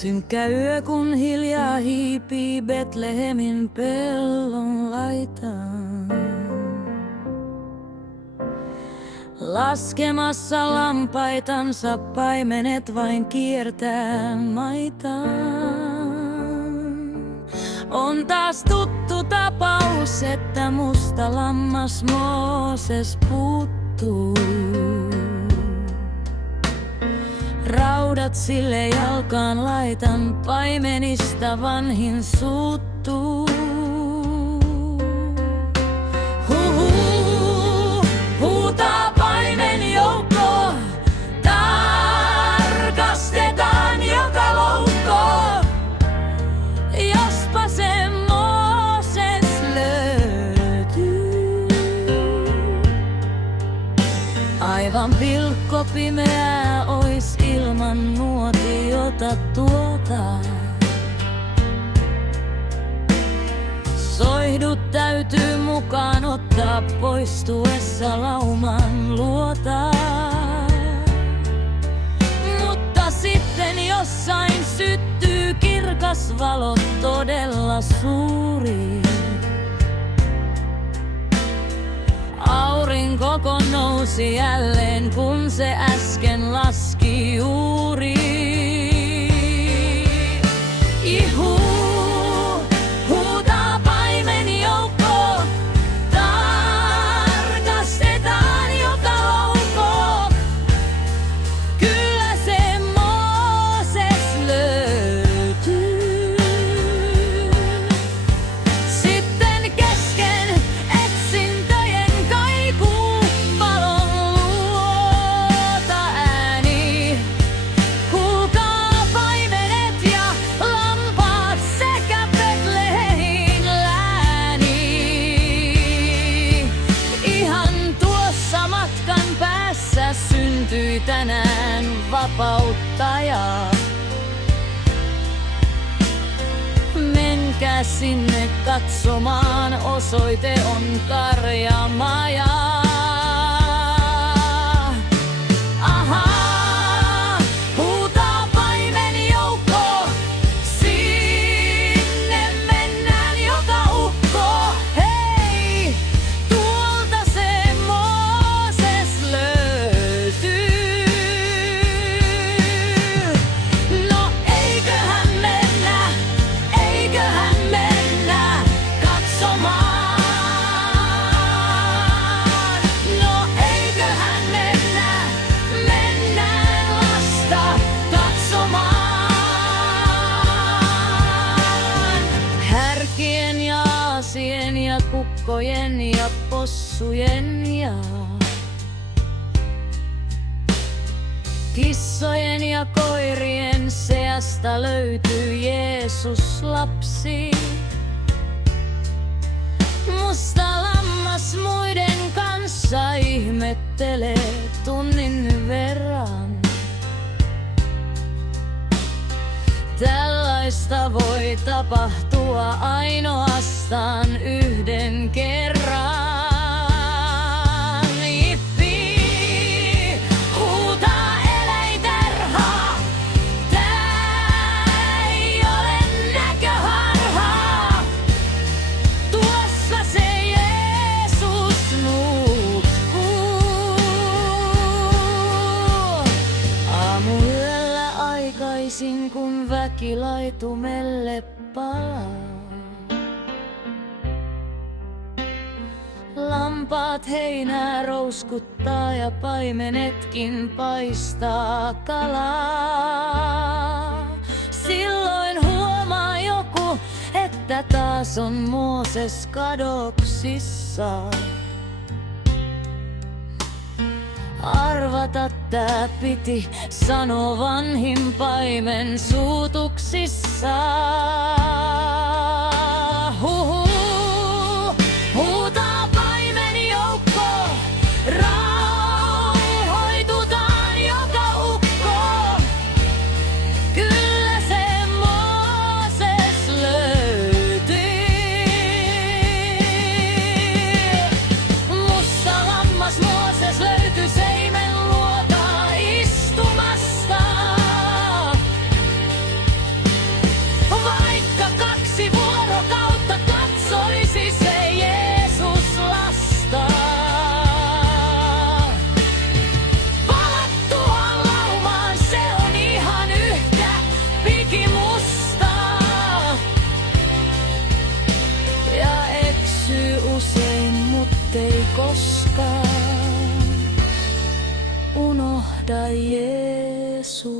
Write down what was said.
Synkkä yö kun hiljaa hiipii Betlehemin pellon laitaan. Laskemassa lampaitansa paimenet vain kiertää maitaan. On taas tuttu tapaus, että musta lammas Mooses puuttuu. Raudat sille jalkaan laitan, paimenista vanhin suuttuu. Huutaa paimen joukko, tarkastetaan joka loukko. Jospa se Mooses löytyy. Aivan pilkkopimeää ois ilman nuotiota tuota. Soihdut täytyy mukaan ottaa poistuessa lauman luota. Mutta sitten jossain syttyy kirkas valo todella suuri. Aurinko nousi jälleen, kun se äsken laski juuri. Ihu, huutaa paimen joukko, tarkastetaan joka loukko. Kyllä se Mooses löytyy. Sitten kesken etsintöjen kaikuu valon luota ääni. Kuulkaa paimenet ja lampaat sekä Betlehemin lääni. Ihan tuossa matkan päässä syntyi tänään vapauttaja. Menkää sinne katsomaan, osoite on Karjamaja. Ahaa, huutaa paimen joukko, sinne mennään joka ukko. Hei, tuolta se Mooses löytyy. No eiköhän mennä katsomaan. No eiköhän mennään lasta katsomaan. Härkien ja aasien ja kukkojen ja possujen ja kissojen ja koirien seasta löytyy Jeesus lapsi. Musta lammas muiden kanssa ihmettelee tunnin verran. Tällaista voi tapahtua ainoastaan yhden kerran. Jippii, huutaa eläintarha. Tää ei ole näköharha. Tuossa se Jeesus nukkuu. Aamuyöllä aikaisin, kun väki laitumelle palaa. Lampaat heinää rouskuttaa ja paimenetkin paistaa kalaa. Silloin huomaa joku, että taas on Mooses kadoksissa. Arvata tää piti, sanoo vanhin paimen suutuksissa. Huhu, huutaa paimen joukko, rauhoitutaan joka ukko. Kyllä se Mooses löytyi. Musta lammas Mooses löytyi seimen luota istumasta. usein, muttei koskaan unohda Jeesusta.